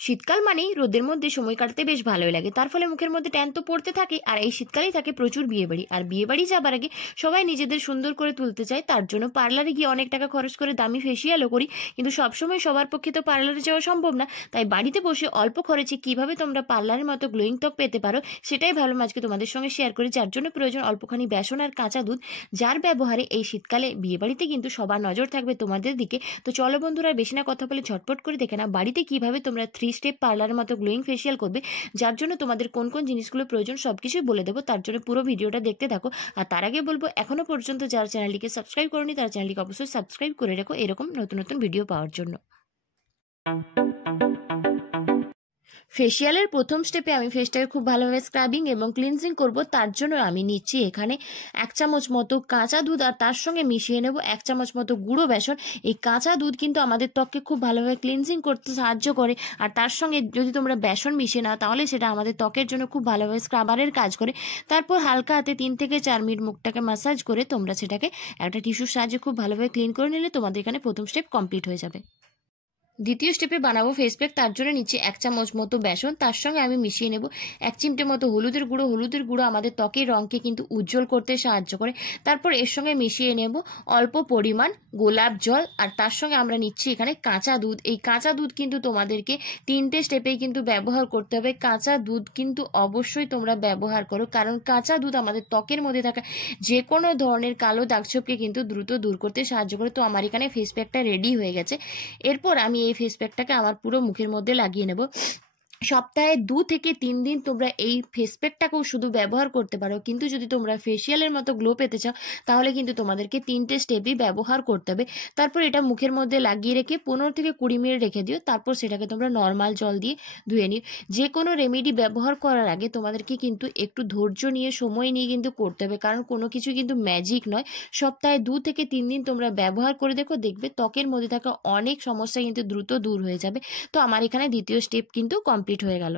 শীতকাল মানেই রোদের মধ্যে সময় কাটাতে বেশ ভালোই লাগে, তার ফলে মুখের মধ্যে ট্যান তো পড়তে থাকে। আর এই শীতকালেই থাকে প্রচুর বিয়েবাড়ি, আর বিয়েবাড়ি যাবার আগে সবাই নিজেদের সুন্দর করে তুলতে চায়, তার জন্য পার্লারে গিয়ে অনেক টাকা খরচ করে দামি ফেসিয়ালও করি। কিন্তু সবসময় সবার পক্ষে তো পার্লারে যাওয়া সম্ভব না, তাই বাড়িতে বসে অল্প খরচে কিভাবে তোমরা পার্লারের মতো গ্লোয়িং ত্বক পেতে পারো সেটাই ভাবলাম আজকে তোমাদের সঙ্গে শেয়ার করি। যার জন্য প্রয়োজন অল্পখানি বেসন আর কাঁচা দুধ, যার ব্যবহারে এই শীতকালে বিয়েবাড়িতে কিন্তু সবার নজর থাকবে তোমাদের দিকে। তো চলো বন্ধুরা, বেশি না কথা বলে ঝটপট করে দেখে না বাড়িতে কিভাবে তোমরা 3 স্টেপ পার্লারের মতো গ্লোয়িং ফেসিয়াল করবে। যার জন্য তোমাদের কোন কোন জিনিসগুলো প্রয়োজন সবকিছুই বলে দেবো, তার জন্য পুরো ভিডিওটা দেখতে থাকো। আর তার আগে বলবো, এখনো পর্যন্ত যারা চ্যানেলটিকে সাবস্ক্রাইব করোনি তারা চ্যানেলটিকে অবশ্যই সাবস্ক্রাইব করে রাখো এরকম নতুন নতুন ভিডিও পাওয়ার জন্য। ফেসিয়ালের প্রথম স্টেপে আমি ফেসটাকে খুব ভালোভাবে স্ক্রাবিং এবং ক্লিনজিং করব। তার জন্য আমি নিচ্ছি এখানে 1 চামচ মতো কাঁচা দুধ, আর তার সঙ্গে মিশিয়ে নেব 1 চামচ মতো গুঁড়ো বেসন। এই কাঁচা দুধ কিন্তু আমাদের ত্বককে খুব ভালোভাবে ক্লিনজিং করতে সাহায্য করে, আর তার সঙ্গে যদি তোমরা বেসন মিশিয়ে নাও তাহলে সেটা আমাদের ত্বকের জন্য খুব ভালোভাবে স্ক্রাবারের কাজ করে। তারপর হালকা হাতে 3 থেকে 4 মিনিট মুখটাকে ম্যাসাজ করে তোমরা সেটাকে একটা টিস্যুর সাহায্যে খুব ভালোভাবে ক্লিন করে নিলে তোমাদের এখানে প্রথম স্টেপ কমপ্লিট হয়ে যাবে। দ্বিতীয় স্টেপে বানাবো ফেস প্যাক। তার জন্য নিচ্ছি 1 চামচ মতো বেসন, তার সঙ্গে আমি মিশিয়ে নেব 1 চিমটে মতো হলুদের গুঁড়ো। হলুদের গুঁড়ো আমাদের ত্বকের রঙকে কিন্তু উজ্জ্বল করতে সাহায্য করে। তারপর এর সঙ্গে মিশিয়ে নেব অল্প পরিমাণ গোলাপ জল, আর তার সঙ্গে আমরা নিচ্ছি এখানে কাঁচা দুধ। এই কাঁচা দুধ কিন্তু তোমাদেরকে 3টে স্টেপেই কিন্তু ব্যবহার করতে হবে। কাঁচা দুধ কিন্তু অবশ্যই তোমরা ব্যবহার করো, কারণ কাঁচা দুধ আমাদের ত্বকের মধ্যে থাকা যে কোনো ধরনের কালো দাগছোপকে কিন্তু দ্রুত দূর করতে সাহায্য করে। তো আমার এখানে ফেস প্যাকটা রেডি হয়ে গেছে। এরপর আমি এই ফেস প্যাকটাকে আমার পুরো মুখের মধ্যে লাগিয়ে নেব। সপ্তাহে 2 থেকে 3 দিন তোমরা এই ফেস প্যাকটাকেও শুধু ব্যবহার করতে পারো, কিন্তু যদি তোমরা ফেসিয়ালের মতো গ্লো পেতে চাও তাহলে কিন্তু তোমাদেরকে 3টে স্টেপই ব্যবহার করতে হবে। তারপর এটা মুখের মধ্যে লাগিয়ে রেখে 15 থেকে 20 মিনিট রেখে দিও। তারপর সেটাকে তোমরা নর্মাল জল দিয়ে ধুয়ে নিও। যে কোনো রেমেডি ব্যবহার করার আগে তোমাদেরকে কিন্তু একটু ধৈর্য নিয়ে সময় নিয়ে কিন্তু করতে হবে, কারণ কোনো কিছু কিন্তু ম্যাজিক নয়। সপ্তাহে 2 থেকে 3 দিন তোমরা ব্যবহার করে দেখো, দেখবে ত্বকের মধ্যে থাকা অনেক সমস্যা কিন্তু দ্রুত দূর হয়ে যাবে। তো আমার এখানে দ্বিতীয় স্টেপ কিন্তু কমপ্লিট হয়ে গেল।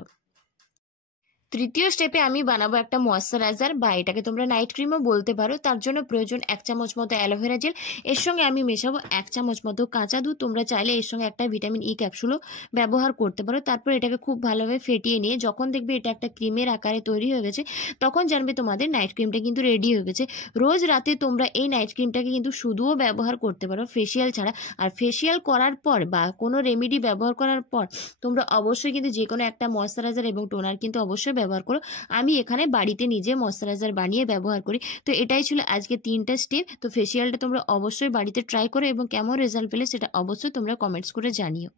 তৃতীয় স্টেপে আমি বানাবো একটা ময়েশ্চারাইজার, বা এটাকে তোমরা নাইট ক্রিমও বলতে পারো। তার জন্য প্রয়োজন 1 চামচ মতো অ্যালোভেরা জেল, এর সঙ্গে আমি মেশাবো 1 চামচ মতো কাঁচা দুধ। তোমরা চাইলে এর সঙ্গে একটা ভিটামিন ই ক্যাপসুলও ব্যবহার করতে পারো। তারপর এটাকে খুব ভালোভাবে ফেটিয়ে নিয়ে যখন দেখবে এটা একটা ক্রিমের আকারে তৈরি হয়ে গেছে, তখন জানবে তোমাদের নাইট ক্রিমটা কিন্তু রেডি হয়ে গেছে। রোজ রাতে তোমরা এই নাইট ক্রিমটাকে কিন্তু শুধুও ব্যবহার করতে পারো ফেসিয়াল ছাড়া। আর ফেসিয়াল করার পর বা কোনো রেমেডি ব্যবহার করার পর তোমরা অবশ্যই কিন্তু যে কোনো একটা ময়েশ্চারাইজার এবং টোনার কিন্তু অবশ্যই ব্যবহার করো। আমি এখানে বাড়িতে নিজে ময়েশ্চারাইজার বানিয়ে ব্যবহার করি। তো এটাই ছিল আজকে 3টা স্টেপ। তো ফেসিয়ালটা তোমরা অবশ্যই বাড়িতে ট্রাই করো এবং কেমন রেজাল্ট পেলে সেটা অবশ্যই তোমরা কমেন্টস করে জানিও।